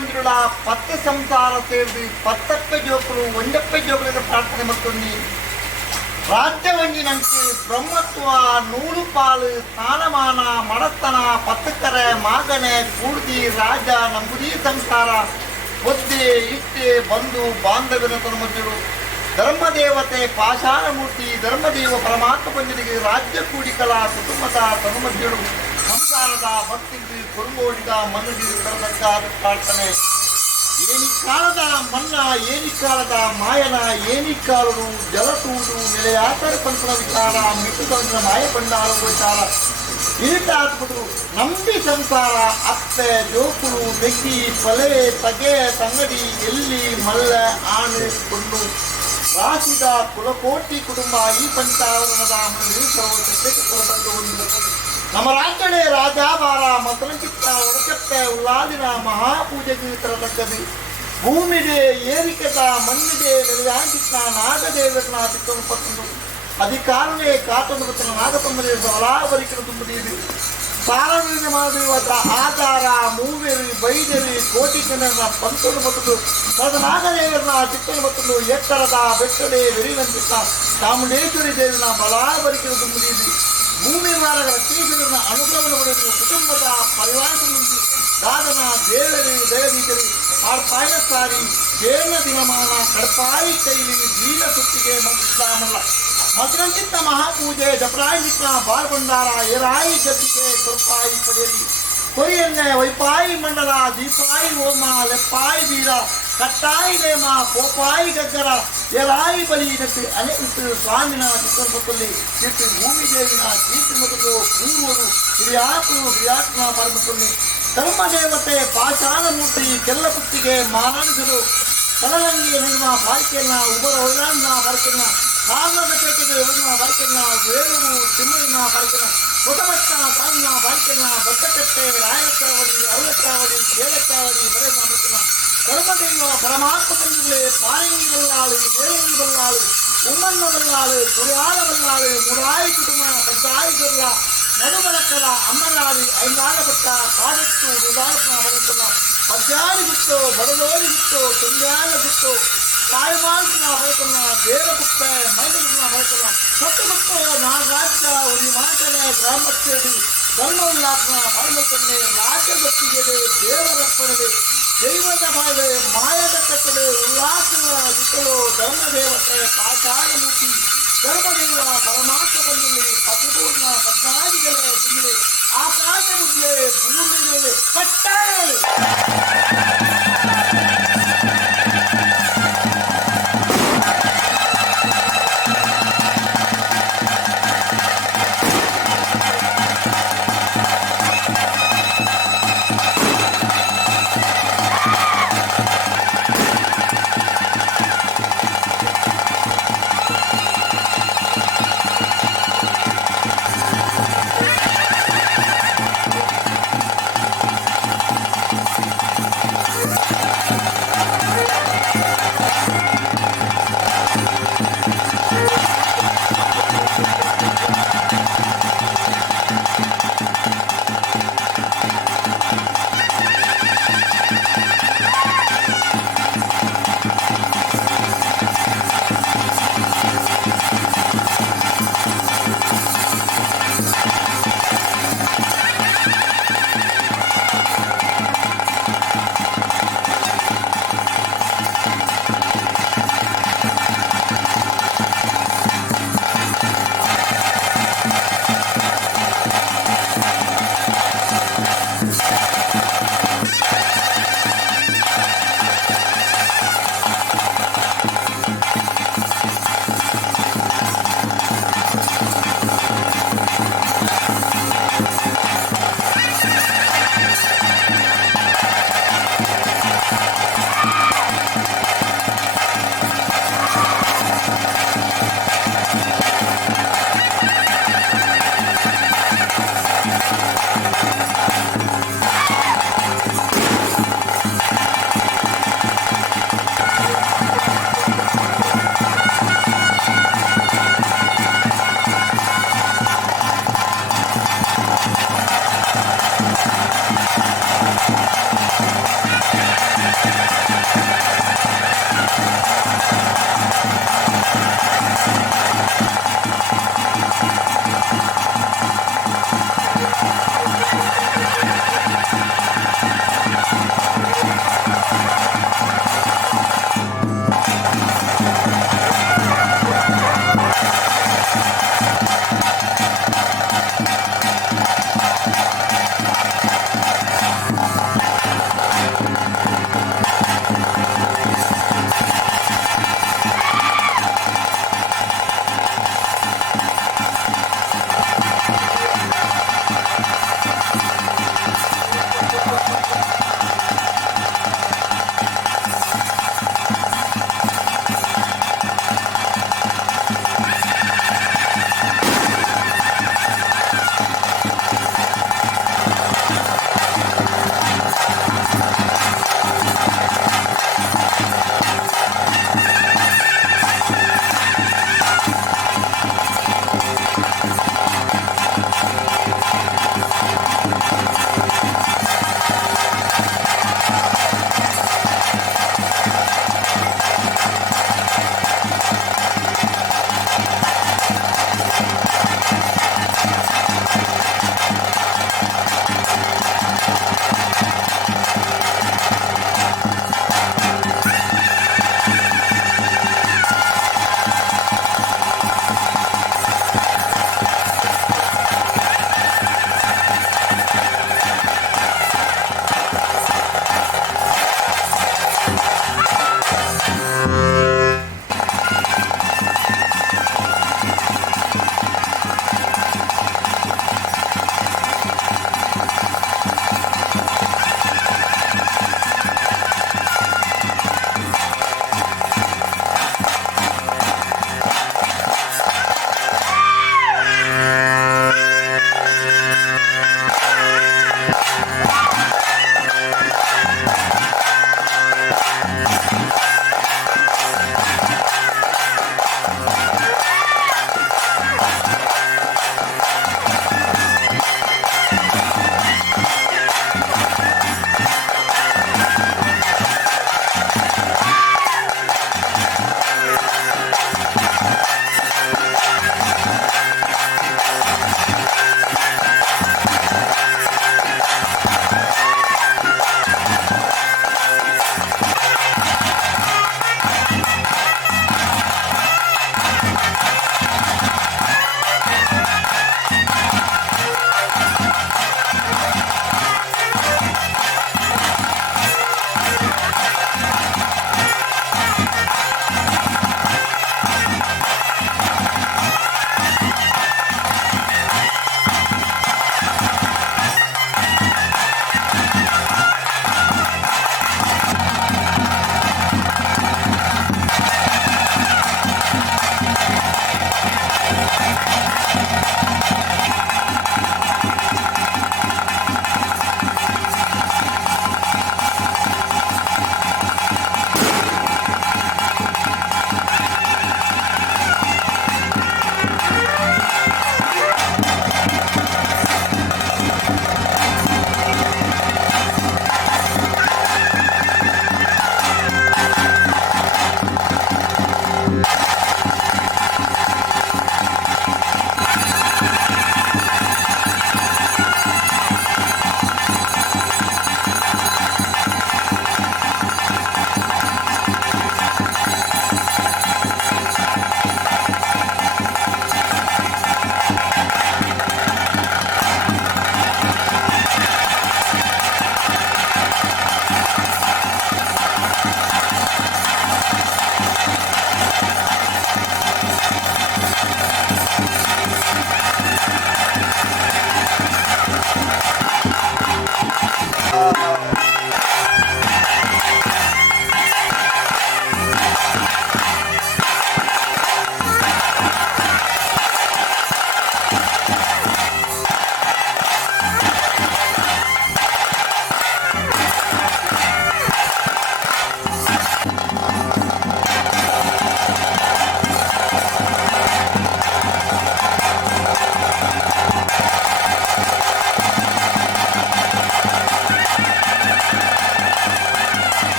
ಮಂಜುಳ ಪತ್ತೆ ಸಂಸಾರ ಸೇರಿದು ಪತ್ತಪ್ಪೆ ಜೋಕುಲು ಒಂದಪ್ಪೆ ಜೋಕುಲಿಗೆ ಪ್ರಾರ್ಥನೆ ಮಾಡ್ಕೊಂಡು ರಾಜ್ಯವಂಜಿನಂತೆ ಬ್ರಹ್ಮತ್ವ ನೂಲು ಪಾಲು ಸ್ಥಾನಮಾನ ಮಡತನ ಪತ್ತಕರೆ ಮಾಗನೆ ಕೂಡ್ದಿ ರಾಜ ನಂಬುದಿ ಸಂಸಾರ ಒದ್ದೆ ಇಷ್ಟೆ ಬಂಧು ಬಾಂಧವ್ಯನ ತನ್ಮಜ್ಜರು ಧರ್ಮದೇವತೆ ಪಾಷಾಣಮೂರ್ತಿ ಧರ್ಮದೇವ ಪರಮಾತ್ಮ ಪಂಜರಿಗೆ ರಾಜ್ಯ ಕೂಡಿಕಲ ಕುಟುಂಬದ ತನುಮಜ್ಜರು ಸಂಸಾರದ ಭಕ್ತಿಗೆ ಕೊಡುಗೋಡಿಗ ಮನದಿ ತರದಕ್ಕಾದ ಪ್ರಾರ್ಥನೆ ಏನಿಕಾಲದ ಮನ್ನ ಏನಿಕಾಲದ ಮಾಯನ ಏನಿಕಾಲರು ಜಲತೂಡು ನೆಲೆಯಾತರ ಪಂಚನ ವಿಚಾರ ಮಿಟ್ಟುದಂದ್ರ ಮಾಯ ಬಂಡಾರ ವಿಚಾರ ಇರಿಟಾತ್ಬಿಟ್ರು ನಂಬಿ ಸಂಸಾರ ಅತ್ತೆ ಜೋಕುಳು ನೆಗ್ಗಿ ಪಲೆ ತಗೆ ತಂಗಡಿ ಎಲ್ಲಿ ಮಲ್ಲ ಆನೆ ಕೊಂಡು ರಾಶಿದ ಕುಲಕೋಟಿ ಕುಟುಂಬ ಈ ಪಂಚಾವರಣದ ನಮ್ಮ ರಾಜ್ಯನೇ ರಾಜಾಭಾರ ಮಂತ್ರಚಿತ್ತ ಒಡಕತ್ತೆ ಉಲ್ಲಾದಿನ ಮಹಾಪೂಜೆಗೆ ತರತಕ್ಕದು ಭೂಮಿಗೆ ಏರಿಕೆದ ಮಣ್ಣಿಗೆ ನೆಲೆಯಾಂಕಿತ ನಾಗದೇವರನ ಚಿತ್ತಪಟ್ಟು ಅಧಿಕಾರನೇ ಕಾತೊಂದು ನಾಗತೊಂಬರೆ ಬಲಾವರಿಕರು ತುಂಬುತ್ತಿದೆ ಸಾರವಿನ ಮಾಡಿರುವಂಥ ಆಧಾರ ಮೂವೇರಿ ಬೈದೇರಿ ಕೋಟಿ ಜನರ ಪಂತೋಡು ಮತ್ತು ನಾಗದೇವರನ ಚಿತ್ತನು ಮತ್ತು ಎತ್ತರದ ಬೆಟ್ಟಡೆ ವೆರಿವಂತಿತ ಚಾಮುಂಡೇಶ್ವರಿ ದೇವಿನ ಬಲಾವರಿಕರು ತುಂಬುತ್ತಿದೆ ಭೂಮಿ ಮಾರ್ಗದ ಶ್ರೀಧರನ ಅನುಗ್ರಹವನ್ನು ಪಡೆದು ಕುಟುಂಬದ ಪರಿವಾರ ದಾದನ ದೇವರಿ ದಯದೀತರಿ ಪಾರ್ಪಾಯನ ಸಾರಿ ಬೇನ ದಿನಮಾನ ಕಡಪಾಯಿ ಕೈಲಿ ದೀನ ಸುತ್ತಿಗೆ ಮಂತ್ರಿಸ್ಲಾಮಲ್ಲ ಮದ್ರಂಚಿತ್ತ ಮಹಾಪೂಜೆ ಜಪರಾಯಿಕ ಬಾಲ್ಬಂಡಾರ ಎರಾಯಿ ಗದ್ದಿಗೆ ಕೊರ್ಪಾಯಿ ಪಡೆಯಲಿ ಕೊರಿಯನ್ನೆ ವೈಪಾಯಿ ಮಂಡಲ ದೀಪಾಯಿ ಹೋಮ ಲೆಪ್ಪಾಯಿ ಬೀರ ಕಟ್ಟಾಯಿ ನೇಮ ಕೋಪಾಯಿ ಗಗ್ಗರ ಎರಾಯಿ ಬಲಿ ಇದಕ್ಕೆ ಅನೇಕ ಸ್ವಾಮಿನ ಚಿತ್ರಪಟ್ಟಲ್ಲಿ ಇಟ್ಟು ಭೂಮಿ ದೇವಿನ ಕೀರ್ತಿ ಮೊದಲು ಪೂರ್ವರು ಹಿರಿಯಾತ್ಮ ಪರಮದಲ್ಲಿ ಧರ್ಮದೇವತೆ ಪಾಷಾಣಮೂರ್ತಿ ಕೆಲ್ಲಪುತ್ತಿಗೆ ಮಾನನಿಸಲು ಕಡಲಂಗಿ ಹೆಣ್ಣ ಬಾರಿಕೆಯನ್ನ ಉಬರ ಒಳ್ಳನ್ನ ಬಾರಿಕೆಯನ್ನ ಕಾರಣದ ಪೇಟೆಗೆ ಒಳ್ಳ ಬಾರಿಕೆಯನ್ನ ವೇಣು ತಿಮ್ಮನ ಬಾರಿಕೆಯನ್ನ ಹೊಸಬಟ್ಟ ತಾನ್ನ ಬಾರಿಕೆಯನ್ನ ಬಟ್ಟಕಟ್ಟೆ ರಾಯಲಕ್ಕಾವಡಿ ಅವಲಕ್ಕಾವಡಿ ಕೇಳಕ್ಕಾವಡಿ ಬರೆದ ಬಾರಿಕೆಯನ್ನ ಧರ್ಮದೇವ ಪರಮಾತ್ಮ ತಂದಿರಲಿ ಪಾರಂಗಿ ಬಲ್ಲಾಳು ನೇರಂಗಿ ಬಲ್ಲಾಳು ಉಮ್ಮನ್ನ ಬಲ್ಲಾಳು ಕುರಿಯಾಳ ಬಲ್ಲಾಳು ಮುರಾಯಿ ಕುಟುಂಬ ಪಂಚಾಯಿ ಗಲ್ಲ ನಡುಬಲಕ್ಕರ ಅಮ್ಮನಾಡಿ ಐಂಗಾಲಪಟ್ಟ ಕಾಡೆತ್ತು ಉದಾಹರಣ ಬರುತ್ತಲ್ಲ ಪದ್ಯಾಡಿ ಬಿಟ್ಟು ಬಡದೋಡಿ ಬಿಟ್ಟು ತುಂಬ್ಯಾಲ ಬಿಟ್ಟು ಕಾಯಮಾಲ್ನ ಬರುತ್ತಲ್ಲ ದೇವಗುಪ್ಪೆ ಮೈದೂರಿನ ಬರುತ್ತಲ್ಲ ಸತ್ತು ಬಿಟ್ಟು ನಾಗರಾಜ್ಯ ಒಂದು ಮಾತನೆ ಗ್ರಾಮಸ್ಥೇರಿ ಧರ್ಮ ಉಲ್ಲಾಸನ ಪರಮತನ್ನೇ ರಾಜ್ಯ ಭಕ್ತಿಗೆ ದೇವರಪ್ಪಣೆ ದೈವದ ಬಾಳೆ ಮಾಯದ ಕಟ್ಟಡೆ ಉಲ್ಲಾಸದ ದಿಕ್ಕಲು ಧರ್ಮದೇವತೆ ಪಾಷಾಣಮೂರ್ತಿ ಧರ್ಮದೇವ ಪರಮಾತ್ಮ ಬಂದಲ್ಲಿ ಪತಿಪೂರ್ಣ ಪದ್ಮಾದಿಗಳ ಜಿಲ್ಲೆ ಆಕಾಶ ಮುದ್ಲೆ ಭೂಮಿಗೆ ಕಟ್ಟಾಯ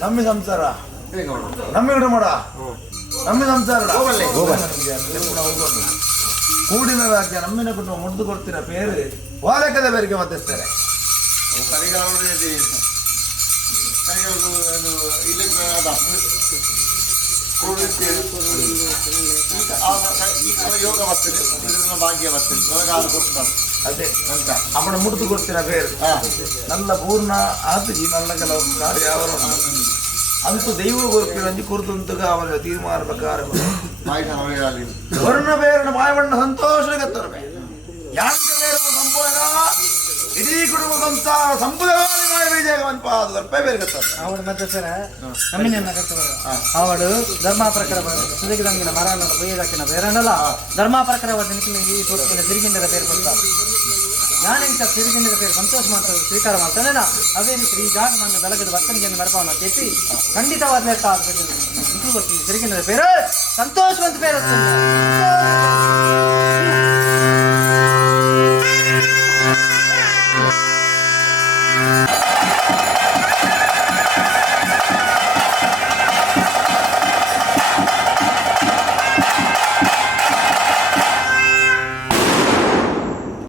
ನಮ್ಮಿ ಸಂಸಾರ ನಮ್ಮಿ ಗಿಡ ಮಾಡ ನಮ್ಮಿ ಸಂಸಾರ ಕೂಡಿನ ರಾಜ್ಯ ನಮ್ಮಿನ ಕುಟುಂಬ ಮುಡ್ದು ಕೊಡ್ತೀರ ಪೇರು ವಾಲಕದ ಬೇರಿಗೆ ಮಧ್ಯಸ್ತಾರೆ ಯೋಗ ಬರ್ತದೆ ಭಾಗ್ಯ ಬರ್ತದೆ ಅದೇ ಅವನ ಮುಡ್ದು ಕೊಡ್ತೀರ ಬೇರು ನಲ್ಲ ಪೂರ್ಣ ಆತಜಿ ನಲ್ಲ ಕೆಲವು ಕಾರ್ಯ ಅವರು ಅಂತೂ ದೈವ ಗೋರ್ಪಿರಂಜಿ ಕುರಿತುಂತಗ ಅವರ ತೀರ್ಮಾನ ಪ್ರಕಾರ ವರ್ಣ ಬೇರನ ಮಾಯವಣ್ಣ ಸಂತೋಷಗತ್ತರವೆ ಯಾಂಕ ಬೇರುವ ಸಂಪೂರ್ಣ ಇಡೀ ಕುಟುಂಬ ಸಂಸಾರ ಸಂಪೂರ್ಣವಾಗಿ ಮಾಯ ವಿಜಯವಂತ ಬೇರೆಗತ್ತಾರೆ ಅವಡು ಮತ್ತೆ ಸರ ನಮ್ಮಿನ ಕರ್ತವರು ಅವಡು ಧರ್ಮ ಪ್ರಕಾರ ಸುದಗಿದಂಗಿನ ಮರಣ ಬೈಯದಾಕಿನ ಬೇರನಲ್ಲ ಧರ್ಮ ಪ್ರಕಾರ ಈ ತೋರಿಸಿದ ಸಿರಿಗಿಂಡದ ಬೇರೆ ಬರ್ತಾರೆ ಜ್ಞಾನಿಂತ ಸಿರಿಗಿಂಡದ ಬೇರೆ ಸಂತೋಷ ಮಾಡ್ತಾರೆ ಸ್ವೀಕಾರ ಮಾಡ್ತಾನೆ ಅವೇ ಶ್ರೀ ಜಾಗಮನ್ನ ಬೆಳಗದ ವರ್ತನಿಗೆ ಮರಪವನ್ನು ಕೆತ್ತಿ ಖಂಡಿತವಾದ ಲೆಕ್ಕ ಆಗ್ತದೆ ಸಿರಿಗಿಂಡದ ಬೇರೆ ಸಂತೋಷವಂತ ಬೇರೆ